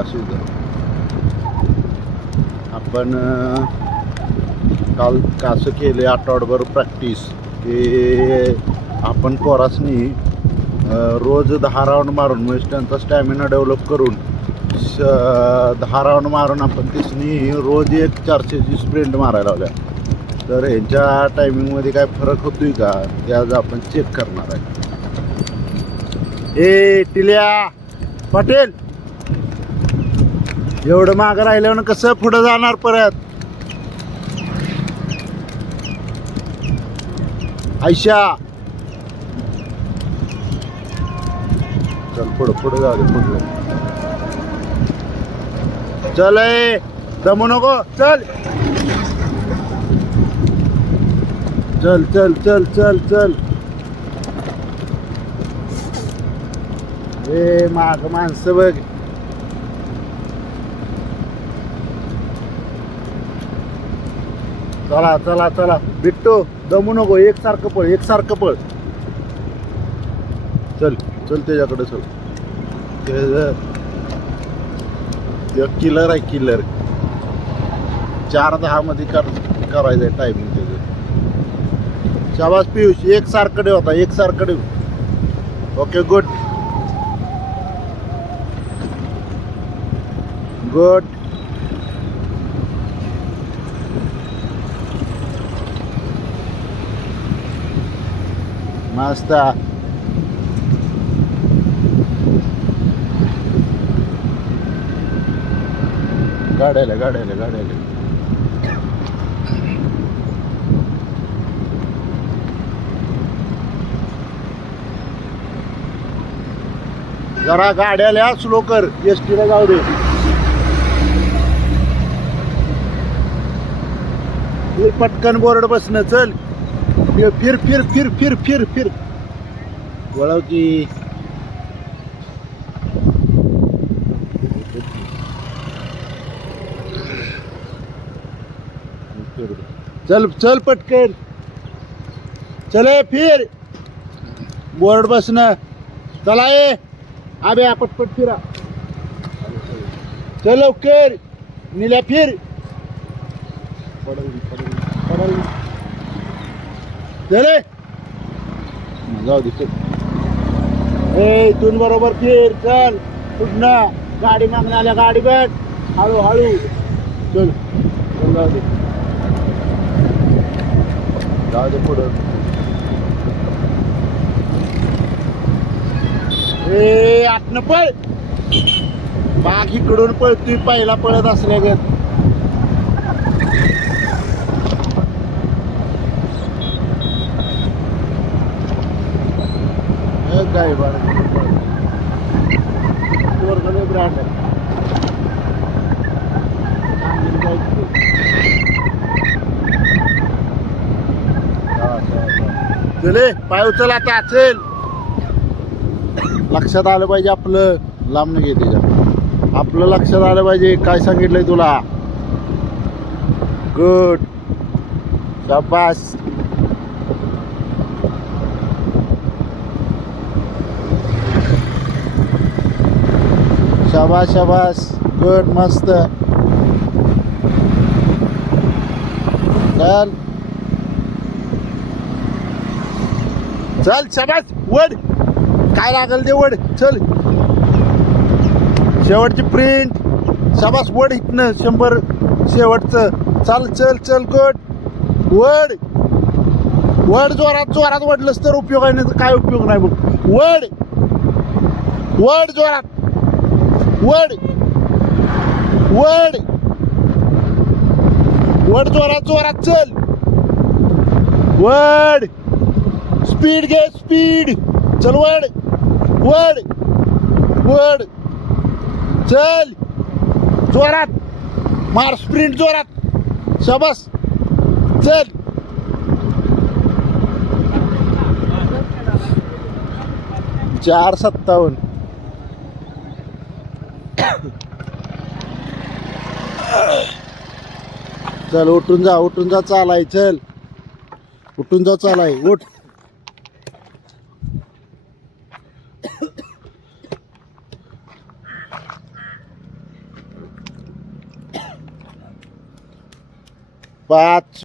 असू दे. आपण काल कसं केले आठवडभर प्रॅक्टिस की आपण पोरासनी रोज दहा राऊंड मारून म्हणजे त्यांचा स्टॅमिना डेव्हलप करून श दहा राऊंड मारून आपण तिसनी रोज एक चारशेची स्प्रिंट मारायला लावल्या. तर ह्यांच्या टायमिंगमध्ये काय फरक होतोय का? ते आज आपण चेक करणार आहे. ए टिल्या! पटेल! एवढं मागं राहिल्यावर कसं पुढं जाणार परत? आयशा. चल पुढं पुढं जाऊ दे पुढलं चल ए दमू नको. चल. चल चल चल चल चल. ए माग माणसं बघ. चला चला चला. बिट्टो दमू नको. एकसारखं पळ एकसारखं पळ. चल चल त्याच्याकडे चल. ते किलर आहे किलर चार दहा मध्ये कर करायचं आहे टायमिंग त्याचं. शाबास पियुष. एक सारखं होता एक सारखं ओके गुड गुड मस्त गाड्याला गाड्याला गाड्याला जरा गाड्याला स्लो कर एस टीला जाऊ दे. पटकन बोर्ड बसणं चल. फिर फिर फिर फिर फिर फिर फिर। वळव की चल चल पटकन. चले फिर. बोर्ड बसणं. चला ये आबे पटपट फिरा. चल लवकर. निल्या फिर. पडल पडल पडल. जाऊ दे ए इथून बरोबर फिर चल. पुढनं गाडी मागणं आल्या गाडी बघ हळूहळू. चल. जाऊ दे. जाऊ दे पुढं. ए आतनं पळ. बाग इकडून पळतोय पहिला पळत असल्यागत. हे काय बाळ? वर्गणे ब्रँड आहे. चले पाय उचल आता असेल लक्षात आलं पाहिजे आपलं. लांब घे त्याच्या आपलं लक्षात आलं पाहिजे. काय सांगितलंय तुला? गुड शाबास. शाबास शाबास. गुड मस्त. चल. चल शाबास. वड. काय लागल ते वड? चल. शेवटची प्रिंट शाबास वड इथनं शंभर शेवटचं. चल चल चल गुड वड. वड जोरात जोरात वडलंस तर उपयोग आहे नाही तर काय उपयोग नाही बघ. वड. वड जोरात. वड. वड. वड जोरात जोरात चल. वड. स्पीड घे स्पीड. चल वड. वड. वड. चल. जोरात. मार स्प्रिंट जोरात. शबस. चल. चार सत्तावन्न. चल उठून जा उठून जा चालाय चल. उठून जा चालाय उठ. पाच.